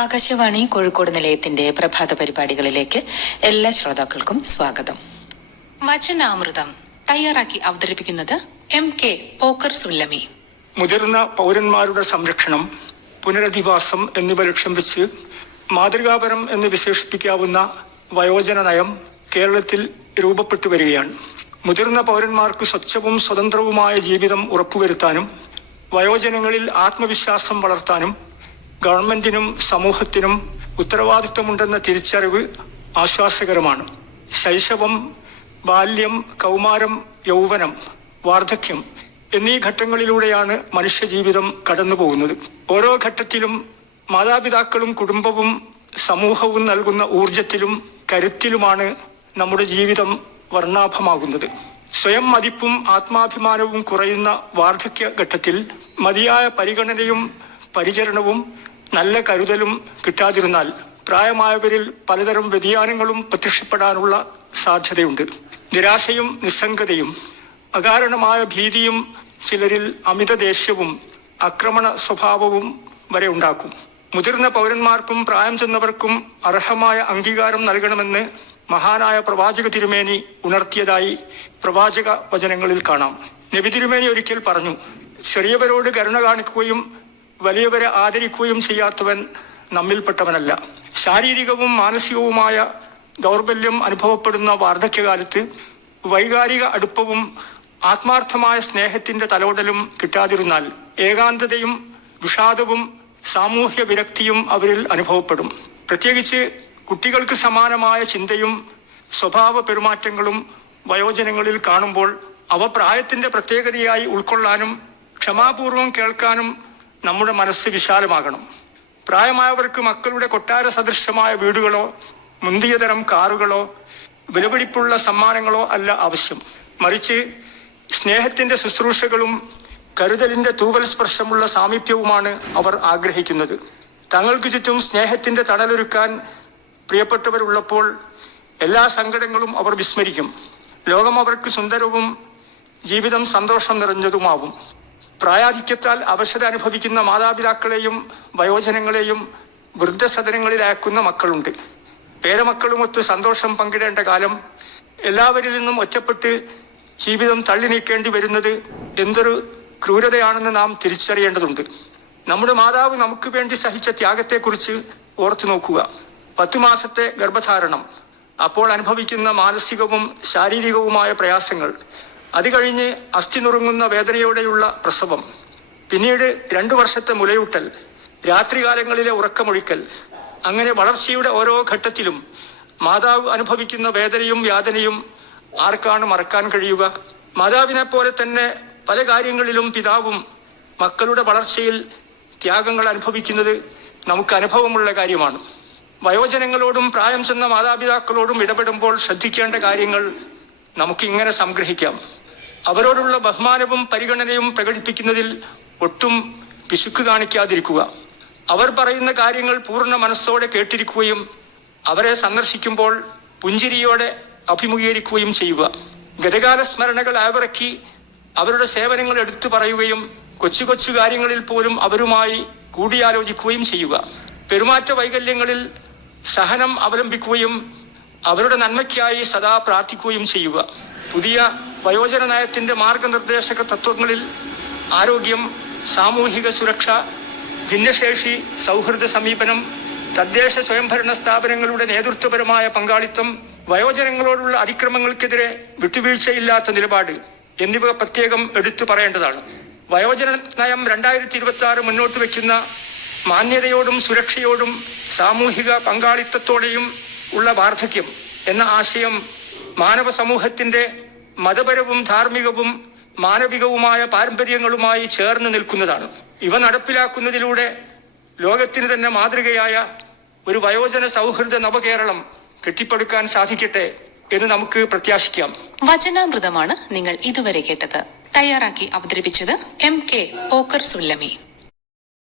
ആകാശവാണി കോഴിക്കോട് നിലയത്തിന്റെ പ്രഭാത പരിപാടികളിലേക്ക് എല്ലാ ശ്രോതാക്കൾക്കും സ്വാഗതം. വചനാമൃതം തയ്യാറാക്കി അവതരിപ്പിക്കുന്നത് MK പോക്കർ സുല്ലമി. മുതിർന്ന പൗരന്മാരുടെ സംരക്ഷണം, പുനരധിവാസം എന്നിവ ലക്ഷ്യം വെച്ച് മാതൃകാപരം എന്ന് വിശേഷിപ്പിക്കാവുന്ന വയോജന നയം കേരളത്തിൽ രൂപപ്പെട്ടു വരികയാണ്. മുതിർന്ന പൗരന്മാർക്ക് സ്വച്ഛവും സ്വതന്ത്രവുമായ ജീവിതം ഉറപ്പുവരുത്താനും വയോജനങ്ങളിൽ ആത്മവിശ്വാസം വളർത്താനും ഗവൺമെന്റിനും സമൂഹത്തിനും ഉത്തരവാദിത്വമുണ്ടെന്ന തിരിച്ചറിവ് ആശ്വാസകരമാണ്. ശൈശവം, ബാല്യം, കൗമാരം, യൗവനം, വാർദ്ധക്യം എന്നീ ഘട്ടങ്ങളിലൂടെയാണ് മനുഷ്യജീവിതം കടന്നുപോകുന്നത്. ഓരോ ഘട്ടത്തിലും മാതാപിതാക്കളും കുടുംബവും സമൂഹവും നൽകുന്ന ഊർജത്തിലും കരുത്തിലുമാണ് നമ്മുടെ ജീവിതം വർണ്ണാഭമാകുന്നത്. സ്വയം മതിപ്പും ആത്മാഭിമാനവും കുറയുന്ന വാർദ്ധക്യ ഘട്ടത്തിൽ മതിയായ പരിഗണനയും പരിചരണവും നല്ല കരുതലും കിട്ടാതിരുന്നാൽ പ്രായമായവരിൽ പലതരം വ്യതിയാനങ്ങളും പ്രത്യക്ഷപ്പെടാനുള്ള സാധ്യതയുണ്ട്. നിരാശയും നിസ്സംഗതയും അകാരണമായ ഭീതിയും ചിലരിൽ അമിത ദേഷ്യവും ആക്രമണ സ്വഭാവവും വരെ ഉണ്ടാക്കും. മുതിർന്ന പൗരന്മാർക്കും പ്രായം ചെന്നവർക്കും അർഹമായ അംഗീകാരം നൽകണമെന്ന് മഹാനായ പ്രവാചക തിരുമേനി ഉണർത്തിയതായി പ്രവാചക വചനങ്ങളിൽ കാണാം. നബി തിരുമേനി ഒരിക്കൽ പറഞ്ഞു, ചെറിയവരോട് കരുണ കാണിക്കുകയും വലിയവരെ ആദരിക്കുകയും ചെയ്യാത്തവൻ നമ്മിൽപ്പെട്ടവനല്ല. ശാരീരികവും മാനസികവുമായ ദൗർബല്യം അനുഭവപ്പെടുന്ന വാർദ്ധക്യകാലത്ത് വൈകാരിക അടുപ്പവും ആത്മാർത്ഥമായ സ്നേഹത്തിന്റെ തലോടലും കിട്ടാതിരുന്നാൽ ഏകാന്തതയും വിഷാദവും സാമൂഹ്യ വിരക്തിയും അവരിൽ അനുഭവപ്പെടും. പ്രത്യേകിച്ച് കുട്ടികൾക്ക് സമാനമായ ചിന്തയും സ്വഭാവ പെരുമാറ്റങ്ങളും വയോജനങ്ങളിൽ കാണുമ്പോൾ അവ പ്രായത്തിന്റെ പ്രത്യേകതയായി ഉൾക്കൊള്ളാനും ക്ഷമാപൂർവം കേൾക്കാനും നമ്മുടെ മനസ്സ് വിശാലമാകണം. പ്രായമായവർക്ക് മക്കളുടെ കൊട്ടാര സദൃശമായ വീടുകളോ മുന്തിയതരം കാറുകളോ വിലപിടിപ്പുള്ള സമ്മാനങ്ങളോ അല്ല ആവശ്യം. മറിച്ച് സ്നേഹത്തിന്റെ ശുശ്രൂഷകളും കരുതലിന്റെ തൂവൽ സ്പർശമുള്ള സാമീപ്യവുമാണ് അവർ ആഗ്രഹിക്കുന്നത്. തങ്ങൾക്ക് ചുറ്റും സ്നേഹത്തിന്റെ തണലൊരുക്കാൻ പ്രിയപ്പെട്ടവരുള്ളപ്പോൾ എല്ലാ സങ്കടങ്ങളും അവർ വിസ്മരിക്കും. ലോകം അവർക്ക് സുന്ദരവും ജീവിതം സന്തോഷം നിറഞ്ഞതുമാവും. പ്രായാധിക്യത്താൽ അവശത അനുഭവിക്കുന്ന മാതാപിതാക്കളെയും വയോജനങ്ങളെയും വൃദ്ധസദനങ്ങളിൽ അയക്കുന്ന മക്കളുണ്ട്. പേരമക്കളുമൊത്ത് സന്തോഷം പങ്കിടേണ്ട കാലം എല്ലാവരിൽ നിന്നും ഒറ്റപ്പെട്ട് ജീവിതം തള്ളി നീക്കേണ്ടി വരുന്നത് എന്തൊരു ക്രൂരതയാണെന്ന് നാം തിരിച്ചറിയേണ്ടതുണ്ട്. നമ്മുടെ മാതാവ് നമുക്ക് വേണ്ടി സഹിച്ച ത്യാഗത്തെക്കുറിച്ച് ഓർത്തു നോക്കുക. 10 മാസത്തെ ഗർഭധാരണം, അപ്പോൾ അനുഭവിക്കുന്ന മാനസികവും ശാരീരികവുമായ പ്രയാസങ്ങൾ, അത് കഴിഞ്ഞ് അസ്ഥി നുറുങ്ങുന്ന വേദനയോടെയുള്ള പ്രസവം, പിന്നീട് 2 വർഷത്തെ മുലയൂട്ടൽ, രാത്രികാലങ്ങളിലെ ഉറക്കമൊഴിക്കൽ, അങ്ങനെ വളർച്ചയുടെ ഓരോ ഘട്ടത്തിലും മാതാവ് അനുഭവിക്കുന്ന വേദനയും യാതനയും ആർക്കാണ് മറക്കാൻ കഴിയുക? മാതാവിനെ പോലെ തന്നെ പല കാര്യങ്ങളിലും പിതാവും മക്കളുടെ വളർച്ചയിൽ ത്യാഗങ്ങൾ അനുഭവിക്കുന്നത് നമുക്ക് അനുഭവമുള്ള കാര്യമാണ്. വയോജനങ്ങളോടും പ്രായം ചെന്ന മാതാപിതാക്കളോടും ഇടപെടുമ്പോൾ ശ്രദ്ധിക്കേണ്ട കാര്യങ്ങൾ നമുക്ക് ഇങ്ങനെ സംഗ്രഹിക്കാം. അവരോടുള്ള ബഹുമാനവും പരിഗണനയും പ്രകടിപ്പിക്കുന്നതിൽ ഒട്ടും പിശുക്ക് കാണിക്കാതിരിക്കുക. അവർ പറയുന്ന കാര്യങ്ങൾ പൂർണ്ണ മനസ്സോടെ കേട്ടിരിക്കുകയും അവരെ സന്ദർശിക്കുമ്പോൾ പുഞ്ചിരിയോടെ അഭിമുഖീകരിക്കുകയും ചെയ്യുക. ഗതകാല സ്മരണകൾ അയവിറക്കി അവരുടെ സേവനങ്ങൾ എടുത്തു പറയുകയും കൊച്ചു കൊച്ചു കാര്യങ്ങളിൽ പോലും അവരുമായി കൂടിയാലോചിക്കുകയും ചെയ്യുക. പെരുമാറ്റ വൈകല്യങ്ങളിൽ സഹനം അവലംബിക്കുകയും അവരുടെ നന്മയ്ക്കായി സദാ പ്രാർത്ഥിക്കുകയും ചെയ്യുക. പുതിയ വയോജന നയത്തിന്റെ മാർഗനിർദ്ദേശക തത്വങ്ങളിൽ ആരോഗ്യം, സാമൂഹിക സുരക്ഷ, ഭിന്നശേഷി സൗഹൃദ സമീപനം, തദ്ദേശ സ്വയംഭരണ സ്ഥാപനങ്ങളുടെ നേതൃത്വപരമായ പങ്കാളിത്തം, വയോജനങ്ങളോടുള്ള അതിക്രമങ്ങൾക്കെതിരെ വിട്ടുവീഴ്ചയില്ലാത്ത നിലപാട് എന്നിവ പ്രത്യേകം എടുത്തു പറയേണ്ടതാണ്. വയോജന നയം 2026 മുന്നോട്ട് വയ്ക്കുന്ന മാന്യതയോടും സുരക്ഷയോടും സാമൂഹിക പങ്കാളിത്തത്തോടെയും ഉള്ള വാർദ്ധക്യം എന്ന ആശയം മാനവ സമൂഹത്തിന്റെ മതപരവും ധാർമ്മികവും മാനവികവുമായ പാരമ്പര്യങ്ങളുമായി ചേർന്ന് നിൽക്കുന്നതാണ്. ഇവ നടപ്പിലാക്കുന്നതിലൂടെ ലോകത്തിന് തന്നെ മാതൃകയായ ഒരു വയോജന സൗഹൃദ നവകേരളം കെട്ടിപ്പടുക്കാൻ സാധിക്കട്ടെ എന്ന് നമുക്ക് പ്രത്യാശിക്കാം. വചനാമൃതമാണ് നിങ്ങൾ ഇതുവരെ കേട്ടത്. തയ്യാറാക്കി അവതരിപ്പിച്ചത് MK പോക്കർ സുല്ലമി.